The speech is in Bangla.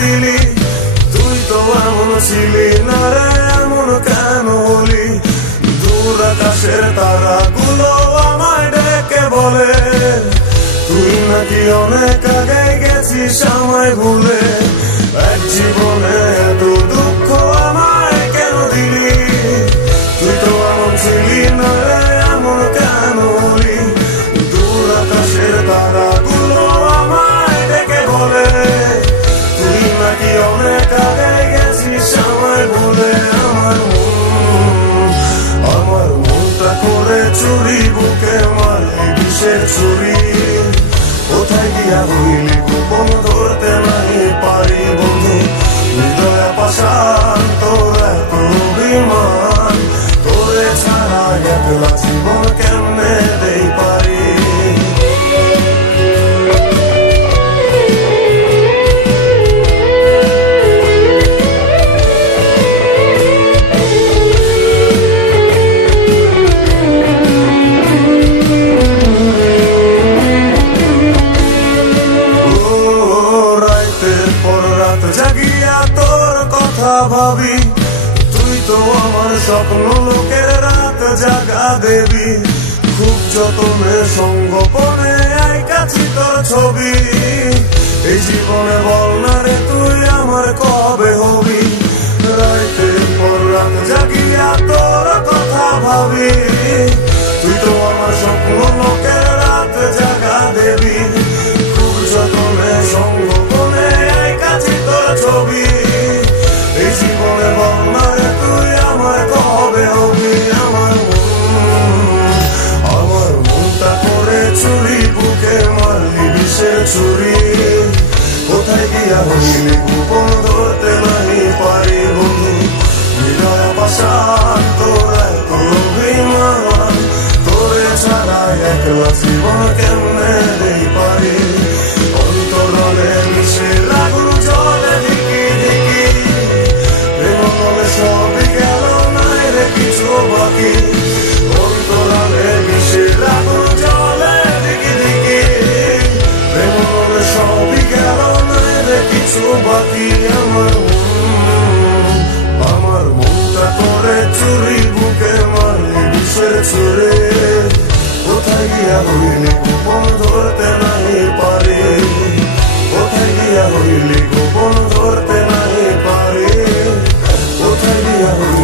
দিলি, তুই তো এমন ছিলি না রে, এমন কেন হলি? দূর আকাশের তারাগুলো আমায় ডেকে বলে, তুই নাকি অনেক আগে গেছিস আমায় ভুলে। এক জীবনে এত দুঃখ আমায় কেন দিলি, তুই তো এমন ছিলি না রে, এমন কেন হলি? দূর আকাশের তারাগুলো আমায় ডেকে বলে, তুই নাকি অনেক আগে গেছিস আমায় ভুলে। আমার মনটা করে চুরি, বুকে মারলি বিষের ছুরি। কোথায় গিয়া হইলি গোপন ধরতে নাই পারি বন্ধু, হৃদয় পাশান তোর এত অভিমান। তোরে ছাড়া একলা জীবন কেমনে দেই পারি? জাগিয়া তোর কথা ভাবি, তুই তো আমার স্বপ্ন লোকের রাত জাগা দেবী। খুব যতনে সঙ্গোপনে আইকাছি তোর ছবি, এই জীবনে বল না রে তুই আমার কবে হবি? রাতের পর রাত জাগিয়া তোর কথা ভাবি, তুই তো আমার স্বপ্ন লোকের রাত জাগা দেবী। খুব যতনে সঙ্গোপনে আইকাছি তোর ছবি, এই জীবনে বল না রে তুই আমার কবে হবি? আমার মনটা করে চুরি, বুকে মারলি বিষের ছুরি। কোথায় গিয়া হইলি গোপন ধরতে নাই পারি বন্ধু, হৃদয় পাশান তোর এত অভিমান। তোরে ছাড়া একলা জীবন কেমনে দেই পারি? অন্তরলে মিশে লাগুন জলে ধিকি ধিকি, প্রেম বলে সবই গেল নাই রে কিছু বাকি। অন্তরালে মিশে লাগুন জলে ধিকি ধিকি, প্রেম বলে সবই গেল নাই রে কিছু বাকি। আমার মনটা করে চুরি, বুকে মারলি বিষের ছুরি। কোথায় গিয়া হইলি গোপন ধরতে নাই পারি? কোথায় গিয়া হইলি গোপন ধরতে নাই পারি? কোথায় গিয়া হইলি